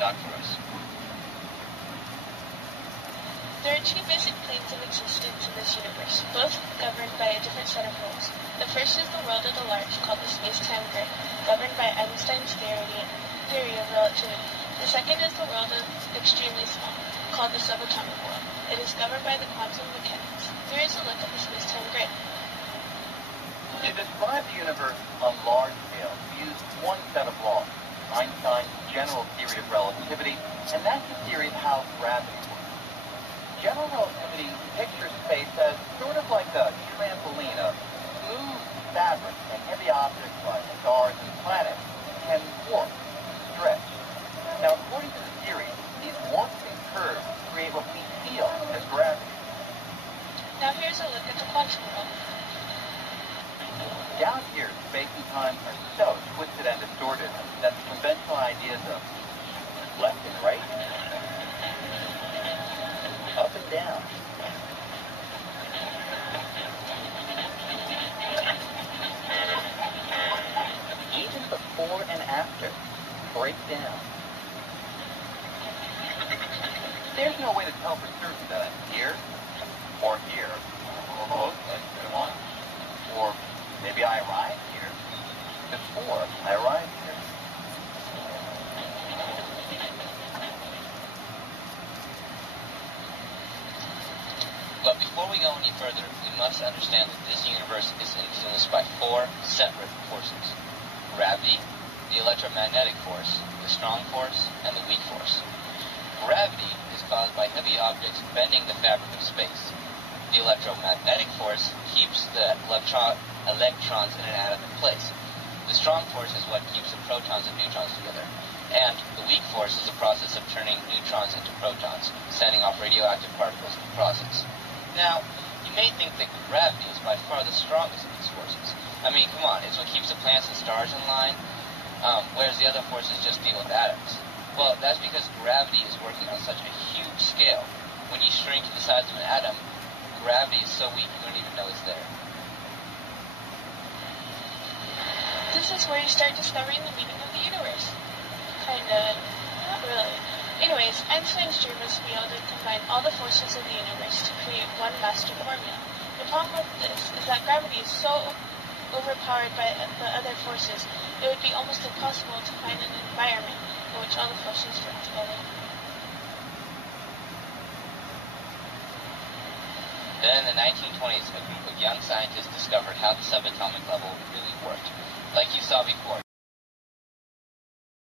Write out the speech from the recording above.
Talk for us. There are two basic planes of existence in this universe, both governed by a different set of rules. The first is the world at the large, called the space-time grid, governed by Einstein's theory of relativity. The second is the world of extremely small, called the subatomic world. It is governed by the quantum mechanics. Here is a look at the space-time grid. To describe the universe on large scale, we use one set of laws, Einstein's general theory of relativity, and that's the theory of how gravity works. General relativity pictures space as sort of like a trampoline, a smooth fabric, and heavy objects like stars and planets can warp, stretch. Now, according to the theory, these warps and curves create what we feel as gravity. Now here's a look at the quantum world. Down here, space and time are so twisted and distorted that the conventional ideas of left and right, up and down, even before and after, break down. There's no way to tell for certain that I'm here, or here, or both places at once. Or maybe I arrived here before I arrived here. But before we go any further, we must understand that this universe is influenced by four separate forces: gravity, the electromagnetic force, the strong force, and the weak force. Gravity is caused by heavy objects bending the fabric of space. The electromagnetic force keeps the electrons in an atom in place. The strong force is what keeps the protons and neutrons together. And the weak force is the process of turning neutrons into protons, sending off radioactive particles in the process. Now, you may think that gravity is by far the strongest of these forces. I mean, come on, it's what keeps the planets and stars in line, whereas the other forces just deal with atoms. Well, that's because gravity is working on such a huge scale. When you shrink to the size of an atom, gravity is so weak you don't even know it's there. This is where you start discovering the meaning of the universe. Kinda. Not really. Anyways, Einstein's dream was to be able to combine all the forces of the universe to create one master formula. The problem with this is that gravity is so overpowered by the other forces, it would be almost impossible to find an environment in which all the forces work together. Then in the 1920s, a group of young scientists discovered how the subatomic level really worked. Like you saw before,